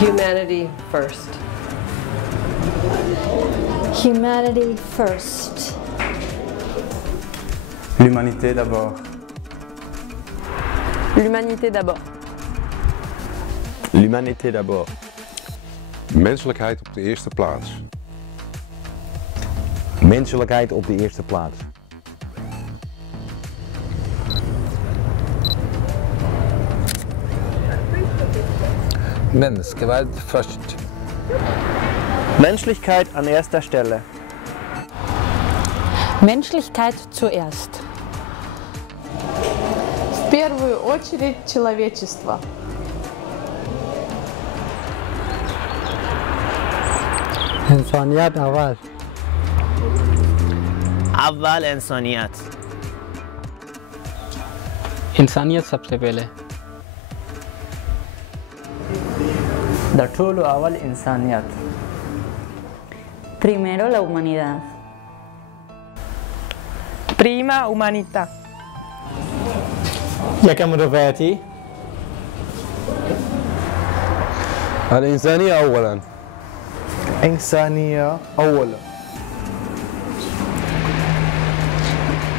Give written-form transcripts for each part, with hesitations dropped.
Humanity first. Humanity first. L'humanité d'abord. L'humanité d'abord. L'humanité d'abord. Menselijkheid op de eerste plaats. Menselijkheid op de eerste plaats. Människovärde först. Menschlichkeit an erster Stelle. Menschlichkeit zuerst. В первую очередь человечество. इंसानियत अव्वल. अव्वल इंसानियत. इंसानियत सबसे पहले. Dartulu awal insaniyat. Primero la humanidad. Prima umanità. يكم رفاتي. الإنسانية أولاً. إنسانية أولا.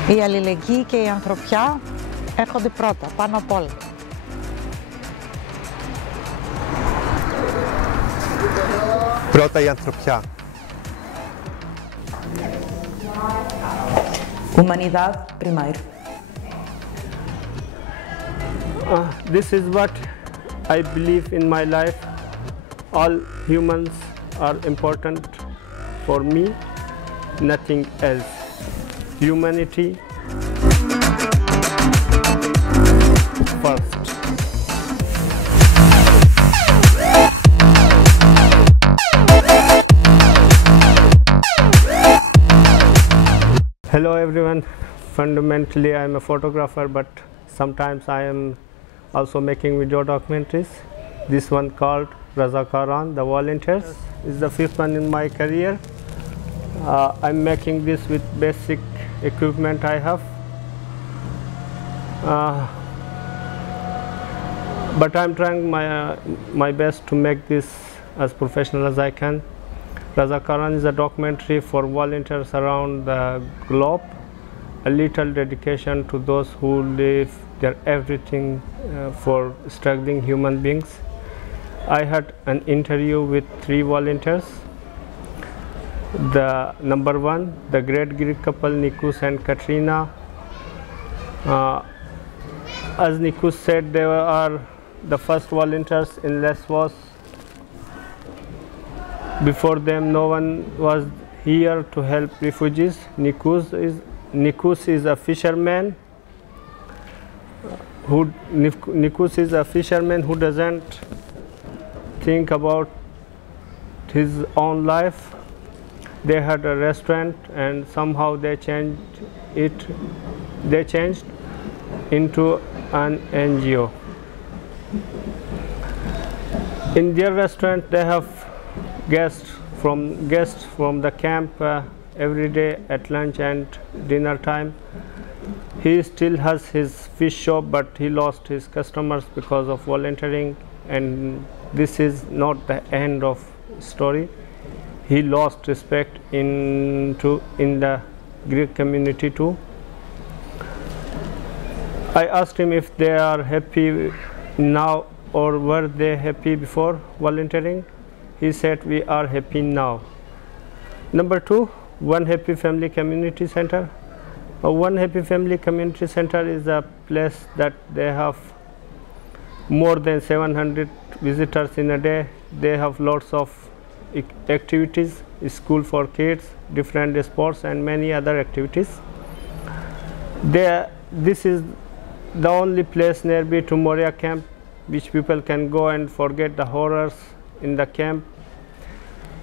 Η αλληλεγγύη και η ανθρωπιά έρχονται πρώτα, πάνω απ' όλα. Πρώτα η ανθρωπιά. Humanidad primero. This is what I believe in my life. All humans are important for me, nothing else. Humanity first. Hello everyone, fundamentally I am a photographer, but sometimes I am also making video documentaries. This one called Raza, Karaan, the volunteers, is the fifth one in my career. I'm making this with basic equipment I have. But I'm trying my best to make this as professional as I can. Raza Karaan is a documentary for volunteers around the globe, a little dedication to those who live their everything for struggling human beings. I had an interview with 3 volunteers. The number 1, the great Greek couple Nikos and Katrina. As Nikos said, they are the first volunteers in Lesbos. Before them, no one was here to help refugees. Nikos is a fisherman. Nikos is a fisherman who doesn't think about his own life. They had a restaurant and somehow they changed it. They changed into an NGO. In their restaurant, they have guests from the camp every day at lunch and dinner time. He still has his fish shop, but he lost his customers because of volunteering, and this is not the end of story. He lost respect in the Greek community too. I asked him if they are happy now or were they happy before volunteering. He said, we are happy now. Number 2, One Happy Family Community Center. One Happy Family Community Center is a place that they have more than 700 visitors in a day. They have lots of activities, school for kids, different sports and many other activities. This is the only place nearby to Moria camp which people can go and forget the horrors in the camp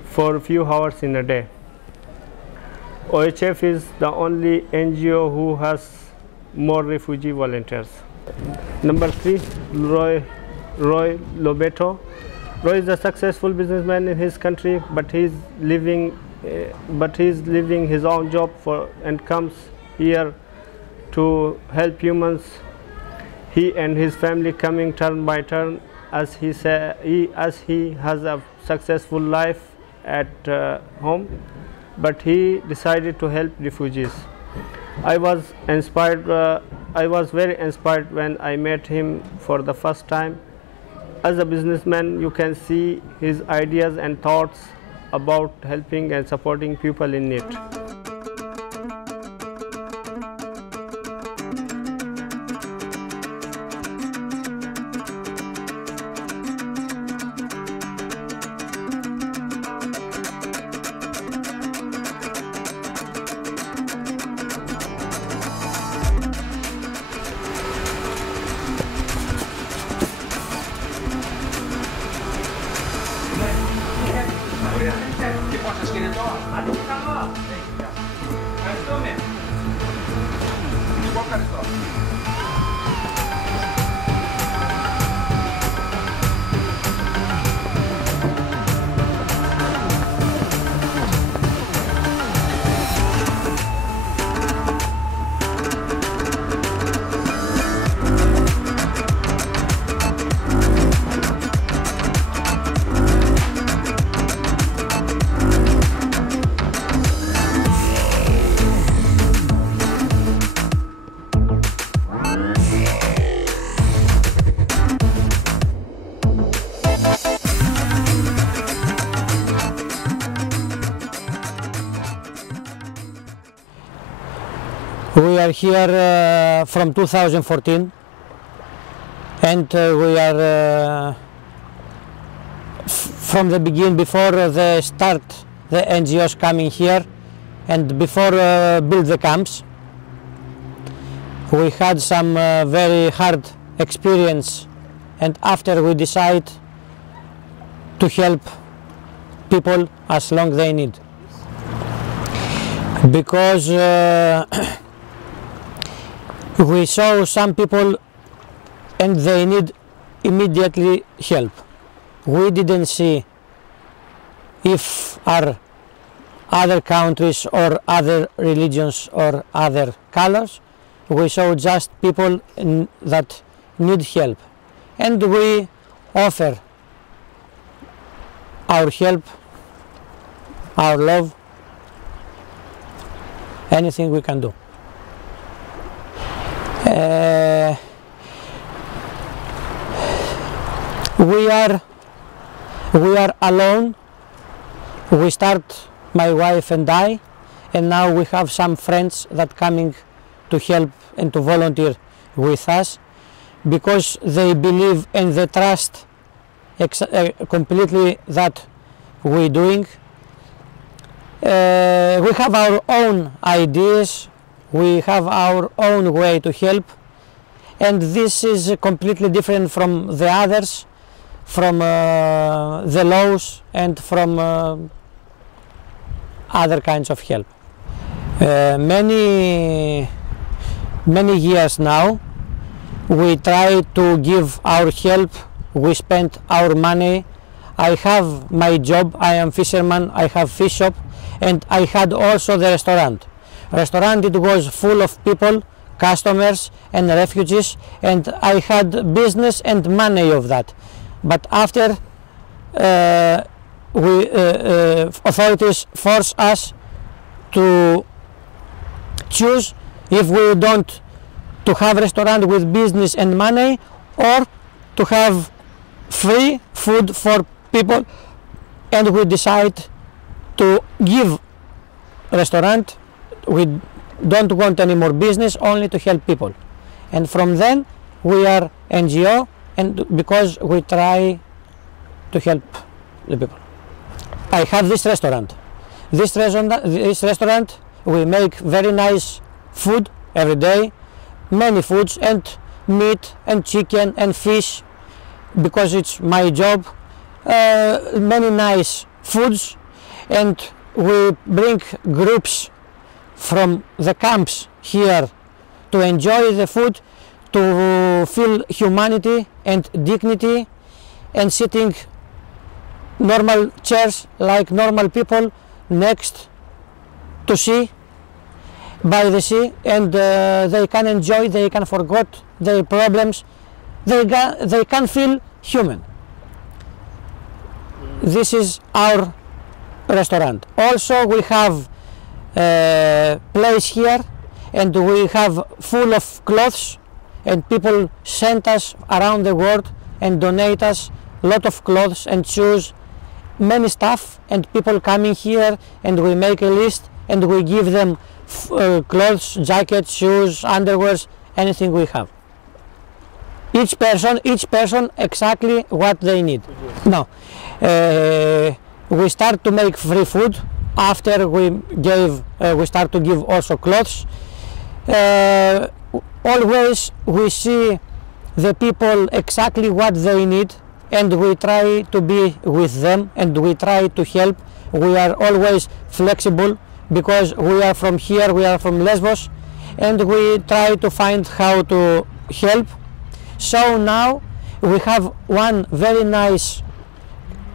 for a few hours in a day. OHF is the only NGO who has more refugee volunteers. Number 3, Roy Lobeto. Roy is a successful businessman in his country, but he's leaving his own job and comes here to help humans. He and his family coming turn by turn as he has a successful life at home, but he decided to help refugees. I was very inspired when I met him for the first time. As a businessman, you can see his ideas and thoughts about helping and supporting people in need. We are here from 2014, and we are from the beginning, before the start, the NGOs coming here, and before build the camps. We had some very hard experience, and after we decide to help people as long they need, because we saw some people and they need immediately help. We didn't see if are other countries or other religions or other colors. We saw just people that need help, and we offer our help, our love, anything we can do. We are alone. We start, my wife and I, and now we have some friends that coming to help and to volunteer with us, because they believe and they trust completely that we're doing. We have our own ideas, we have our own way to help, and this is completely different from the others, from the laws and from other kinds of help. Many years now we try to give our help, we spend our money. I have my job, I am fisherman, I have fish shop, and I had also the restaurant. Restaurant, it was full of people, customers and refugees, and I had business and money of that. But after authorities force us to choose if we don't to have restaurant with business and money, or to have free food for people, and we decide to give restaurant. We don't want any more business, only to help people. And from then we are NGO, and because we try to help the people. I have this restaurant. This restaurant we make very nice food every day, many foods, and meat and chicken and fish, because it's my job. Many nice foods, and we bring groups from the camps here to enjoy the food, to feel humanity and dignity, and sitting normal chairs like normal people next to sea, by the sea, and they can enjoy, they can forget their problems, they can feel human. This is our restaurant. Also we have a place here and we have full of clothes, and people send us around the world and donate us a lot of clothes and shoes, many stuff, and people coming here and we make a list and we give them clothes, jackets, shoes, underwears, anything we have. Each person exactly what they need. No, we start to make free food after we start to give also clothes. Always we see the people exactly what they need and we try to be with them and we try to help. We are always flexible because we are from here, we are from Lesbos, and we try to find how to help. So now we have one very nice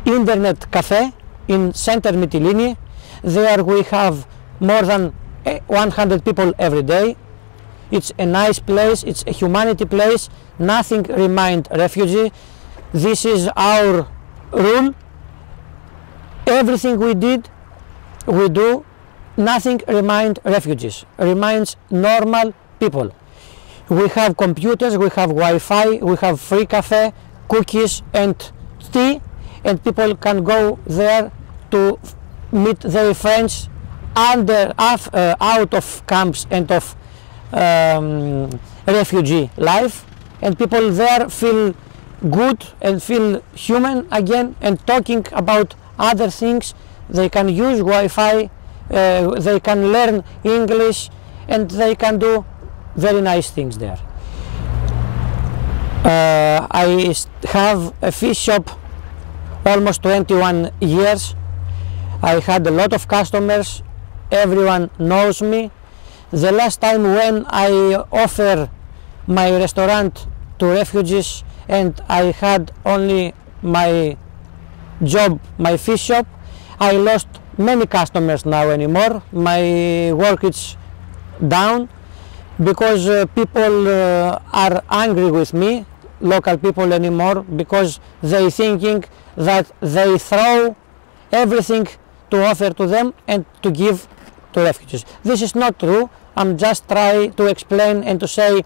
internet cafe in Center Mytilene. There we have more than 100 people every day. It's a nice place, it's a humanity place, nothing remind refugee. This is our rule. Everything we do, nothing remind refugees, reminds normal people. We have computers, we have Wi-Fi, we have free cafe, cookies and tea, and people can go there to meet their friends out of camps and of refugee life, and people there feel good and feel human again and talking about other things. They can use Wi-Fi, they can learn English, and they can do very nice things there. I have a fish shop almost 21 years. I had a lot of customers, everyone knows me. The last time when I offer my restaurant to refugees and I had only my job, my fish shop, I lost many customers now anymore. My work is down because people are angry with me, local people anymore, because they thinking that they throw everything to offer to them and to give to refugees. This is not true. I'm just trying to explain and to say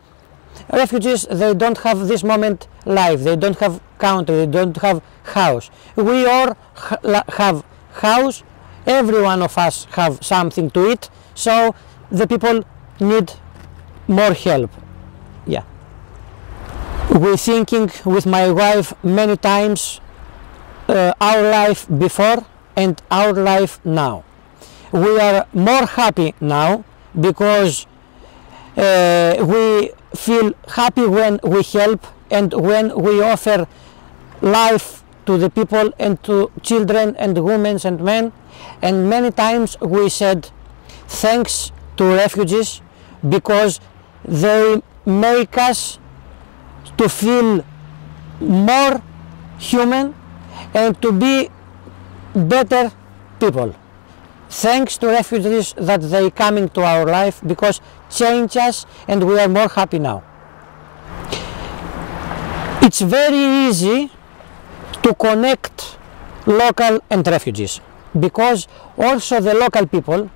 refugees, they don't have this moment life, they don't have country, they don't have house. We all have house, every one of us have something to eat, so the people need more help. Yeah. We're thinking with my wife many times our life before and our life now. We are more happy now because we feel happy when we help and when we offer life to the people and to children and women and men. And many times we said thanks to refugees because they make us to feel more human and to be better people. Thanks to refugees that they come into our life because change us and we are more happy now. It's very easy to connect local and refugees because also the local people,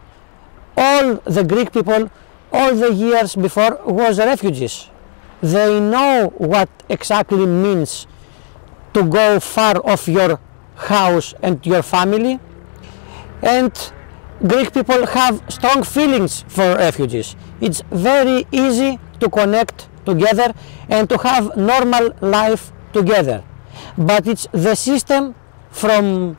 all the Greek people, all the years before was refugees. They know what exactly means to go far off your house and your family, and Greek people have strong feelings for refugees. It's very easy to connect together and to have normal life together. But it's the system from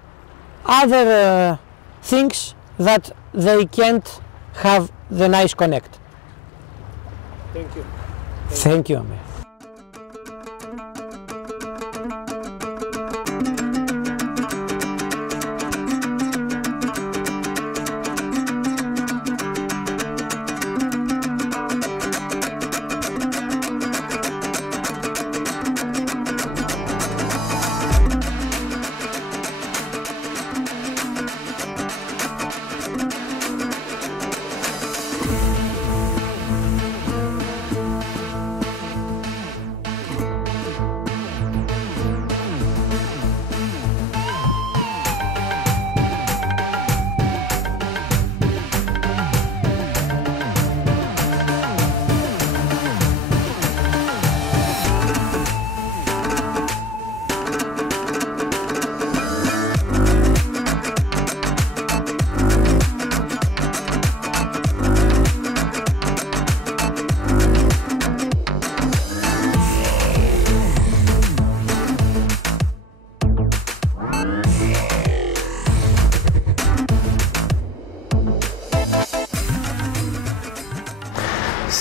other things that they can't have the nice connect. Thank you. Thank you, Amir.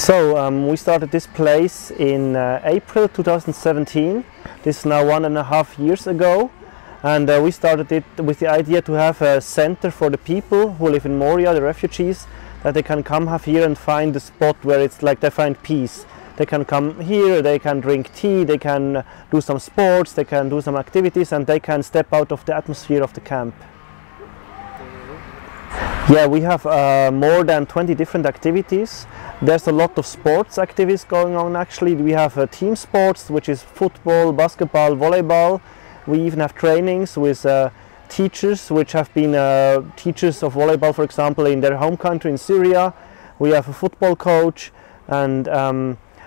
So we started this place in April 2017. This is now 1.5 years ago, and we started it with the idea to have a center for the people who live in Moria, the refugees, that they can come have here and find a spot where it's like they find peace. They can come here, they can drink tea, they can do some sports, they can do some activities, and they can step out of the atmosphere of the camp. Yeah, we have more than 20 different activities. There's a lot of sports activities going on actually. We have team sports, which is football, basketball, volleyball. We even have trainings with teachers, which have been teachers of volleyball, for example, in their home country in Syria. We have a football coach, and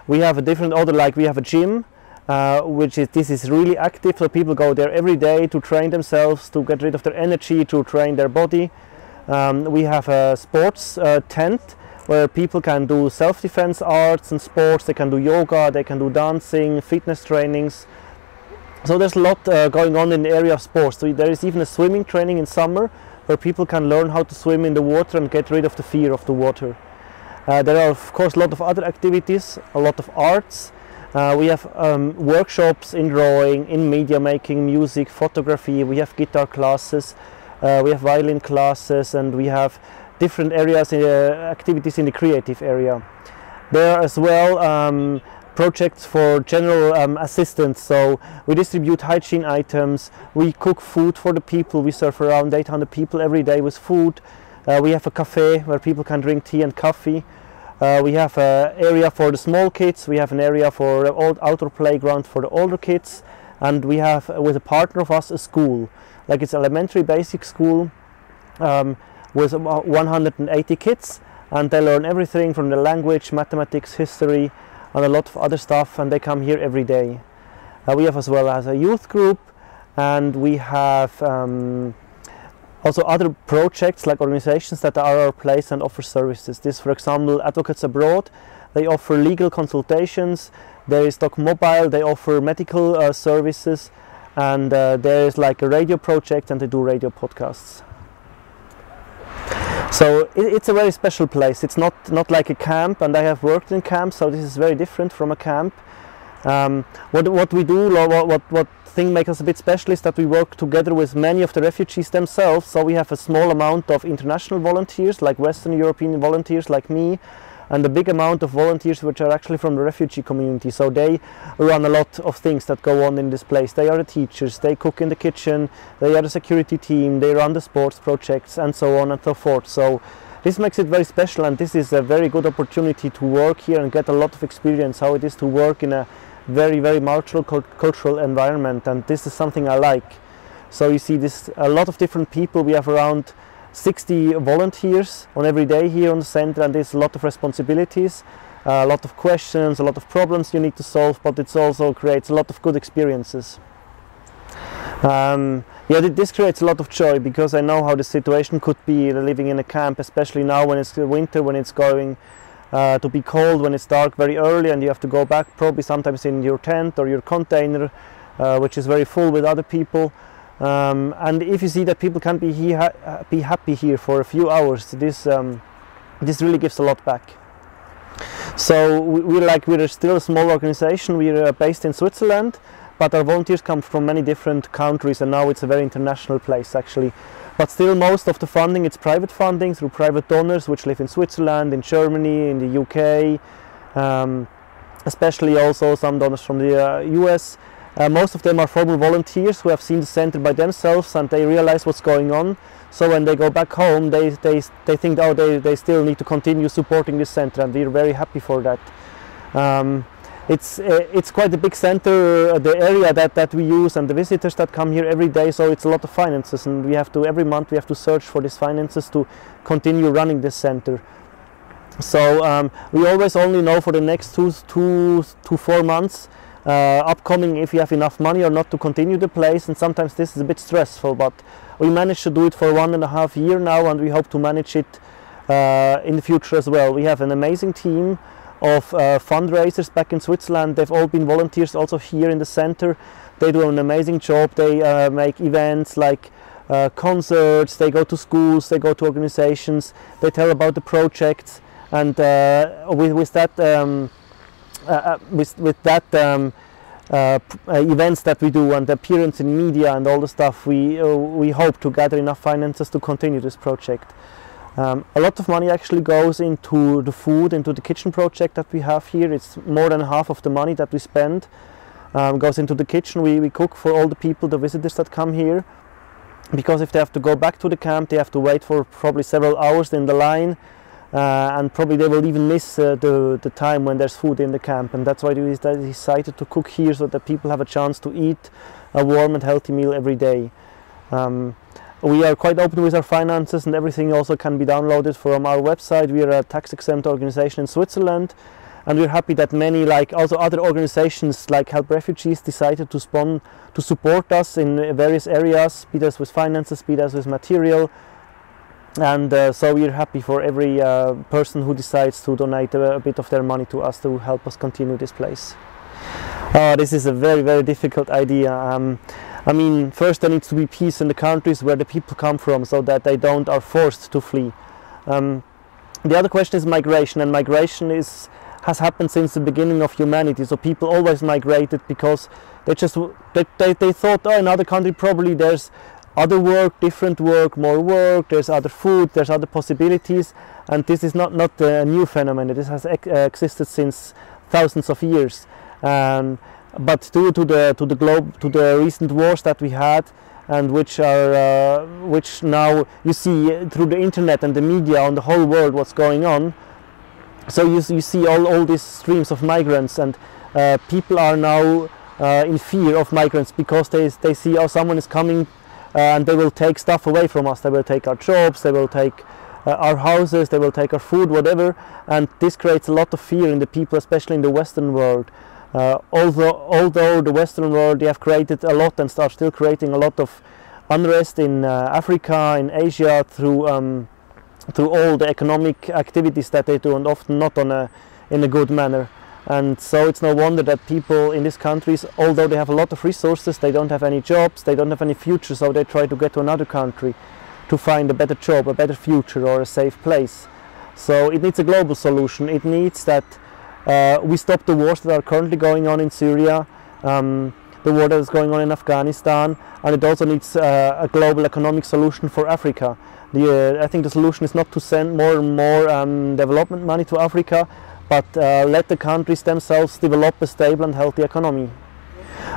we have a different other, like we have a gym, this is really active, so people go there every day to train themselves, to get rid of their energy, to train their body. We have a sports tent where people can do self-defense arts and sports. They can do yoga, they can do dancing, fitness trainings. So there's a lot going on in the area of sports. So there is even a swimming training in summer where people can learn how to swim in the water and get rid of the fear of the water. There are of course a lot of other activities, a lot of arts. We have workshops in drawing, in media making, music, photography. We have guitar classes, we have violin classes, and we have different areas, activities in the creative area. There are as well projects for general assistance, so we distribute hygiene items, we cook food for the people, we serve around 800 people every day with food. We have a cafe where people can drink tea and coffee. We have an area for the small kids, we have an area for outdoor playground for the older kids, and we have, with a partner of us, a school. Like it's elementary basic school with about 180 kids, and they learn everything from the language, mathematics, history, and a lot of other stuff, and they come here every day. We have as well as a youth group, and we have also other projects like organizations that are our place and offer services. This, for example, Advocates Abroad, they offer legal consultations. There is Doc Mobile, they offer medical services, and there is like a radio project, and they do radio podcasts. So it's a very special place. It's not like a camp, and I have worked in camps, so this is very different from a camp. What we do, what thing makes us a bit special is that we work together with many of the refugees themselves. So we have a small amount of international volunteers, like Western European volunteers like me, and a big amount of volunteers which are actually from the refugee community. So they run a lot of things that go on in this place. They are the teachers, they cook in the kitchen, they are the security team, they run the sports projects, and so on and so forth. So this makes it very special, and this is a very good opportunity to work here and get a lot of experience how it is to work in a very, very multicultural environment, and this is something I like. So you see this, a lot of different people. We have around 60 volunteers on every day here on the center, and there's a lot of responsibilities, a lot of questions, a lot of problems you need to solve, but it also creates a lot of good experiences. Yeah, this creates a lot of joy, because I know how the situation could be living in a camp, especially now when it's winter, when it's going to be cold, when it's dark very early, and you have to go back probably sometimes in your tent or your container, which is very full with other people. And if you see that people can be happy here for a few hours, this really gives a lot back. So we're still a small organization. We're based in Switzerland, but our volunteers come from many different countries, and now it's a very international place actually. But still, most of the funding, it's private funding through private donors which live in Switzerland, in Germany, in the UK, especially also some donors from the US. Most of them are former volunteers who have seen the center by themselves, and they realize what's going on. So when they go back home, they think, oh, they still need to continue supporting this center, and we're very happy for that. It's quite a big center, the area that we use, and the visitors that come here every day, so it's a lot of finances, and we have to, every month we have to search for these finances to continue running this center. So we always only know for the next two to 4 months upcoming if we have enough money or not to continue the place, and sometimes this is a bit stressful, but we managed to do it for 1.5 years now, and we hope to manage it in the future as well. We have an amazing team of fundraisers back in Switzerland. They've all been volunteers also here in the center. They do an amazing job. They make events like concerts, they go to schools, they go to organizations, they tell about the projects, and with that events that we do and the appearance in media and all the stuff, we hope to gather enough finances to continue this project. A lot of money actually goes into the food, into the kitchen project that we have here. It's more than half of the money that we spend goes into the kitchen. We cook for all the people, the visitors that come here, because if they have to go back to the camp, they have to wait for probably several hours in the line, and probably they will even miss the time when there's food in the camp. And that's why we decided to cook here, so that people have a chance to eat a warm and healthy meal every day. We are quite open with our finances, and everything also can be downloaded from our website. We are a tax-exempt organization in Switzerland, and we're happy that many, like also other organizations like Help Refugees, decided to support us in various areas, be that with finances, be that with material. And so we're happy for every person who decides to donate a bit of their money to us to help us continue this place. This is a very, very difficult idea. I mean, first there needs to be peace in the countries where the people come from, so that they are forced to flee. The other question is migration, and migration has happened since the beginning of humanity. So people always migrated because they thought, oh, in another country probably there's other work, different work, more work, there's other food, there's other possibilities, and this is not a new phenomenon. This has existed since thousands of years. But due to the recent wars that we had, and which now you see through the internet and the media on the whole world what's going on, so you see all these streams of migrants, and people are now in fear of migrants because they see, oh, someone is coming and they will take stuff away from us. They will take our jobs, they will take our houses, they will take our food, whatever, and this creates a lot of fear in the people, especially in the Western world. Although the Western world, they have created a lot and are still creating a lot of unrest in Africa, in Asia, through all the economic activities that they do, and often not in a good manner. And so it's no wonder that people in these countries, although they have a lot of resources, they don't have any jobs, they don't have any future, so they try to get to another country to find a better job, a better future, or a safe place. So it needs a global solution. It needs that we stop the wars that are currently going on in Syria, the war that is going on in Afghanistan, and it also needs a global economic solution for Africa. I think the solution is not to send more and more development money to Africa, but let the countries themselves develop a stable and healthy economy.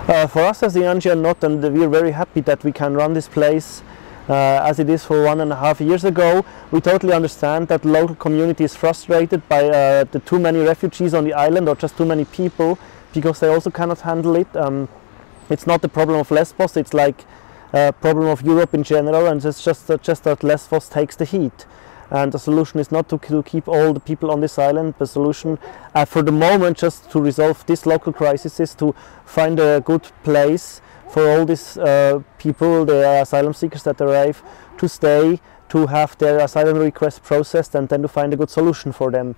For us as the NGO Not, and we are very happy that we can run this place as it is for 1.5 years ago. We totally understand that the local community is frustrated by the too many refugees on the island, or just too many people, because they also cannot handle it. It's not the problem of Lesbos, it's like a problem of Europe in general, and it's just that Lesbos takes the heat. And the solution is not to keep all the people on this island. The solution for the moment, just to resolve this local crisis, is to find a good place for all these people, the asylum seekers that arrive, to stay, to have their asylum request processed, and then to find a good solution for them.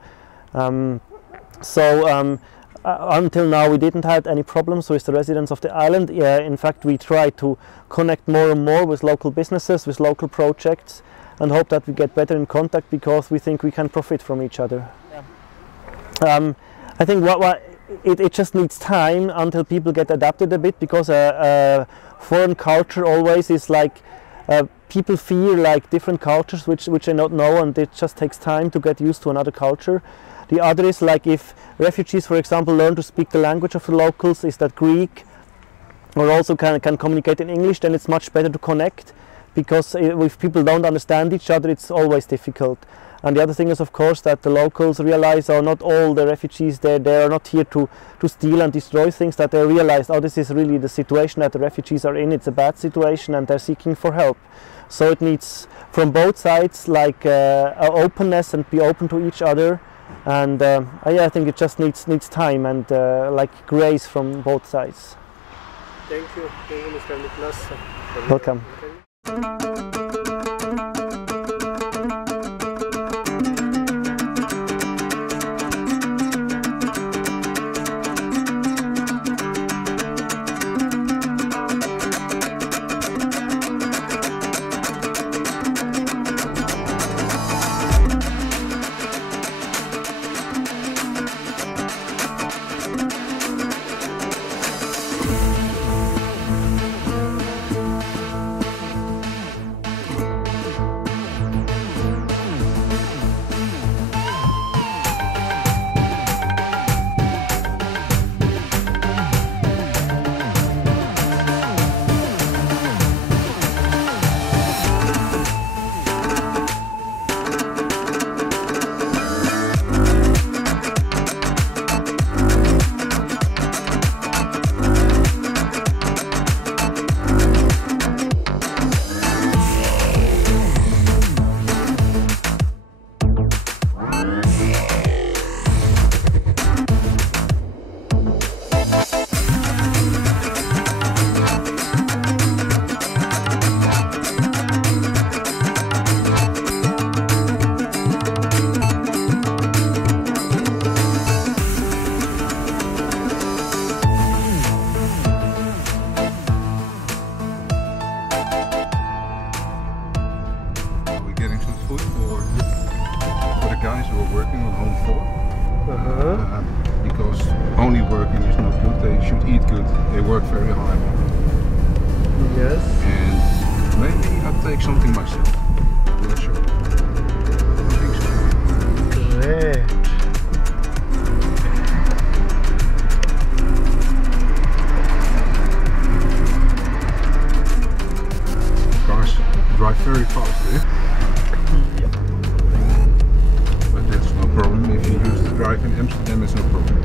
Until now we didn't have any problems with the residents of the island. In fact, we try to connect more and more with local businesses, with local projects, and hope that we get better in contact, because we think we can profit from each other. Yeah. I think it just needs time until people get adapted a bit, because foreign culture always is like people fear like different cultures which they don't know, and it just takes time to get used to another culture. The other is like if refugees, for example, learn to speak the language of the locals, is that Greek, or also can communicate in English, then it's much better to connect, because if people don't understand each other, it's always difficult. And the other thing is, of course, that the locals realize, oh, not all the refugees, they are not here to steal and destroy things, that they realize, oh, this is really the situation that the refugees are in, it's a bad situation, and they're seeking for help. So it needs, from both sides, like openness, and be open to each other. And yeah, I think it just needs time, and like grace from both sides. Thank you, Mr. Nicholas. Welcome. who are working on home floor. Because only working is not good. They should eat good. They work very hard. Yes. And maybe I'll take something myself. I'm not sure. I think so. Great. Cars drive very fast, eh? Yep. But that's no problem. If you use the drive in Amsterdam, it's no problem.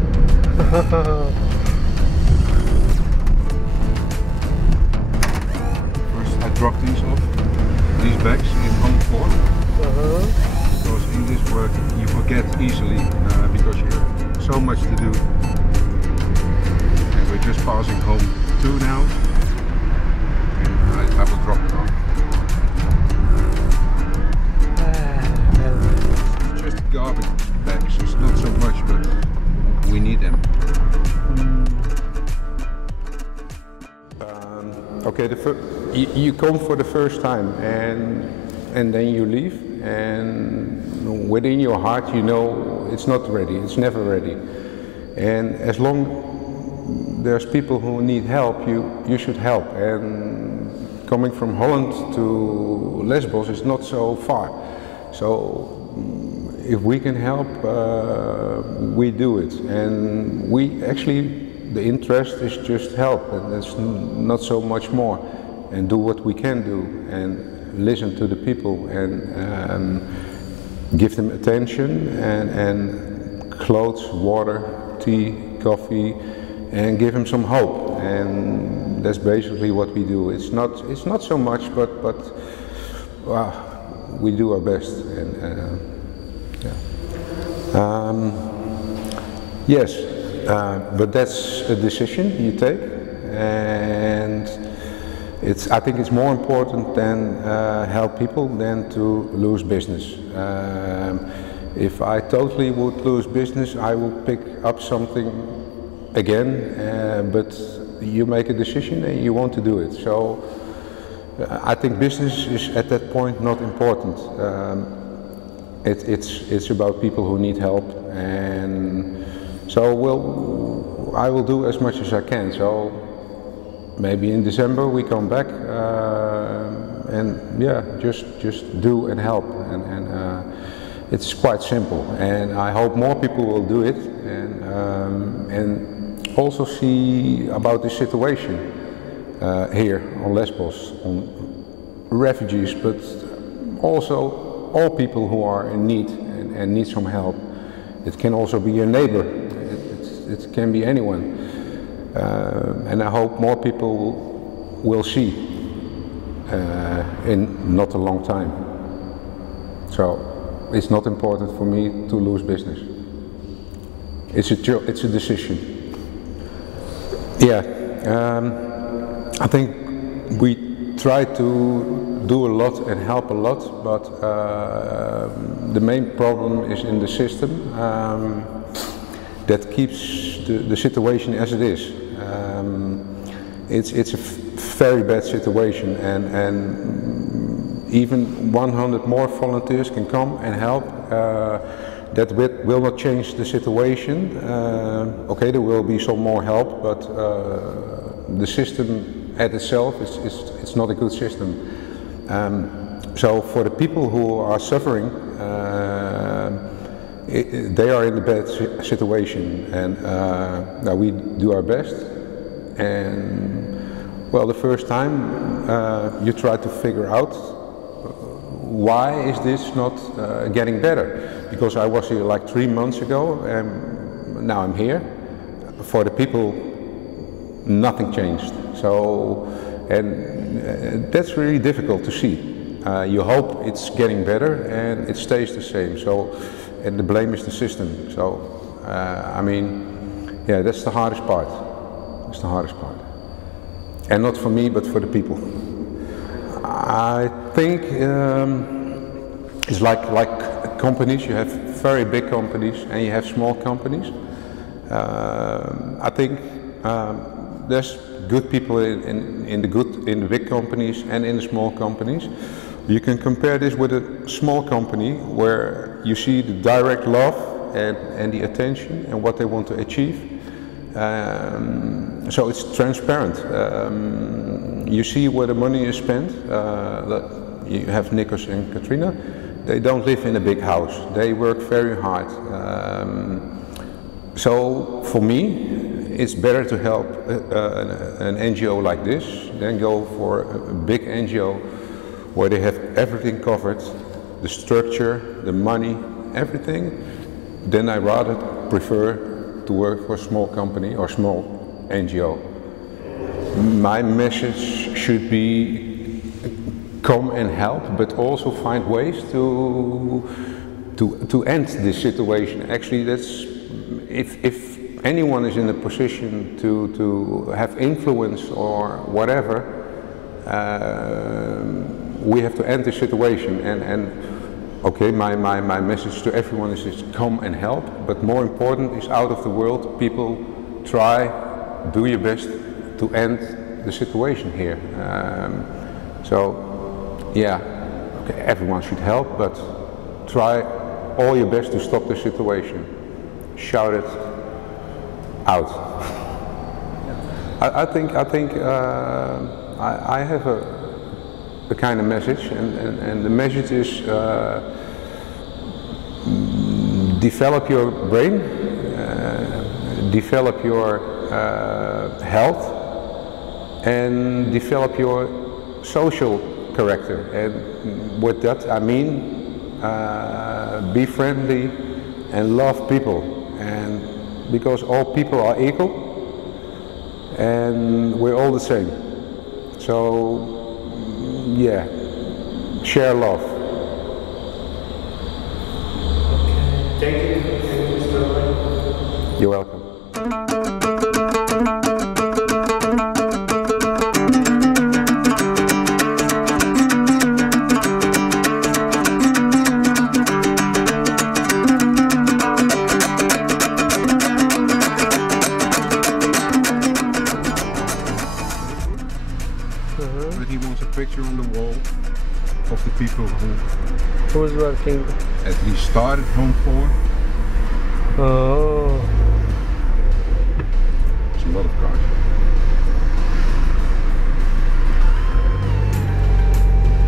First I drop these off, these bags in home floor. Because in this work you forget easily because you have so much to do. And we're just passing home 2 now. And I will drop it off. It's just garbage bags, it's not so much, but we need them. Okay, you come for the first time and then you leave, and within your heart you know it's not ready, it's never ready. And as long there's people who need help, you should help. And coming from Holland to Lesbos is not so far. So if we can help, we do it. And we actually, the interest is just help, and it's not so much more. And do what we can do, and listen to the people, and give them attention, and clothes, water, tea, coffee, and give them some hope. And that's basically what we do. It's not so much, but we do our best. And yeah. Yes, but that's a decision you take, and I think it's more important than help people than to lose business. If I totally would lose business, I would pick up something again, but you make a decision and you want to do it. So I think business is at that point not important. It's about people who need help, and so I will do as much as I can. So maybe in December we come back and yeah, just do and help, and it's quite simple. And I hope more people will do it, and also see about the situation here on Lesbos, on refugees, but also all people who are in need and need some help. It can also be your neighbor, it can be anyone. And I hope more people will see in not a long time. So it's not important for me to lose business. It's a decision. Yeah, I think we try to do a lot and help a lot, but the main problem is in the system that keeps the situation as it is. It's a very bad situation, and even 100 more volunteers can come and help. That will not change the situation. Okay, there will be some more help, but the system at itself it's not a good system. So for the people who are suffering, they are in a bad situation, and we do our best. And well, the first time you try to figure out why is this not getting better? Because I was here like 3 months ago, and now I'm here. For the people, nothing changed. So, and that's really difficult to see. You hope it's getting better, and it stays the same. So, and the blame is the system. So, I mean, yeah, that's the hardest part. It's the hardest part. And not for me, but for the people. I think it's like companies. You have very big companies and you have small companies. I think there's good people in the big companies and in the small companies. You can compare this with a small company where you see the direct love and the attention and what they want to achieve. So it's transparent. You see where the money is spent. You have Nikos and Katrina. They don't live in a big house. They work very hard. So for me, it's better to help an NGO like this than go for a big NGO where they have everything covered, the structure, the money, everything. Then I rather prefer to work for a small company or small NGO. My message should be come and help, but also find ways to end this situation. Actually, that's if anyone is in a position to have influence or whatever, we have to end the situation. And okay, my message to everyone is come and help, but more important is out of the world, people try, do your best to end the situation here. So yeah, okay, everyone should help, but try all your best to stop the situation. Shout it out. I think I have a kind of message, and the message is develop your brain, develop your health, and develop your social character. And with that I mean be friendly and love people, and because all people are equal and we're all the same. So yeah, share love. Thank you, Mr. Roy. You're welcome. But he wants a picture on the wall of the people Who's working? At least started Home 4. Oh. It's a lot of cars.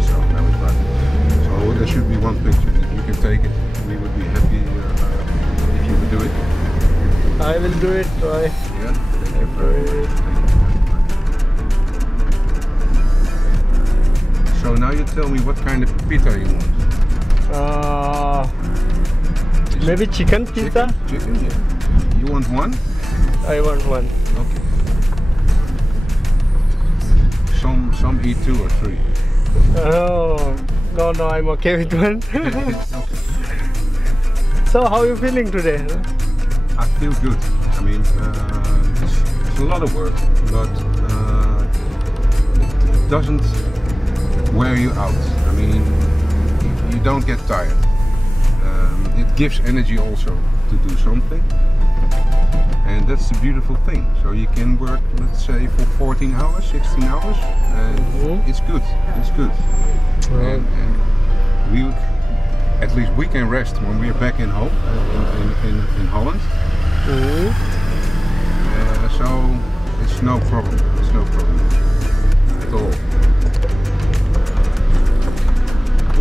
So now it's back. So there should be one picture. If you can take it, we would be happy if you would do it. I will do it, Roy. Yeah, thank you very much. So now you tell me what kind of pizza you want. Maybe chicken pizza? Chicken, yeah. You want one? I want one. Okay. Some eat 2 or 3. Oh, no, I'm okay with one. So how are you feeling today? I feel good. I mean, it's a lot of work, but it doesn't wear you out. I mean, you don't get tired. It gives energy also to do something, and that's the beautiful thing. So you can work, let's say, for 14 hours, 16 hours, and it's good. It's good. And at least we can rest when we're back in home, in Holland. So it's no problem. It's no problem at all.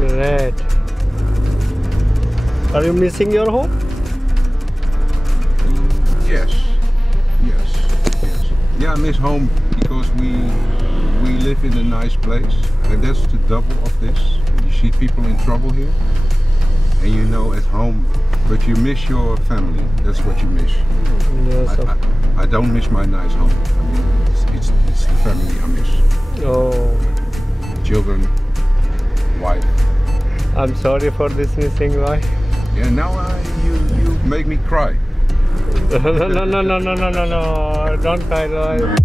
Great. Are you missing your home? Yes. Yeah, I miss home because we live in a nice place, and that's the double of this. You see people in trouble here, and you know at home, but you miss your family. That's what you miss. Yes. I don't miss my nice home. I mean, it's the family I miss. Oh. Children, wife. I'm sorry for this missing, Roy. Yeah, now you make me cry. No, don't cry, Roy.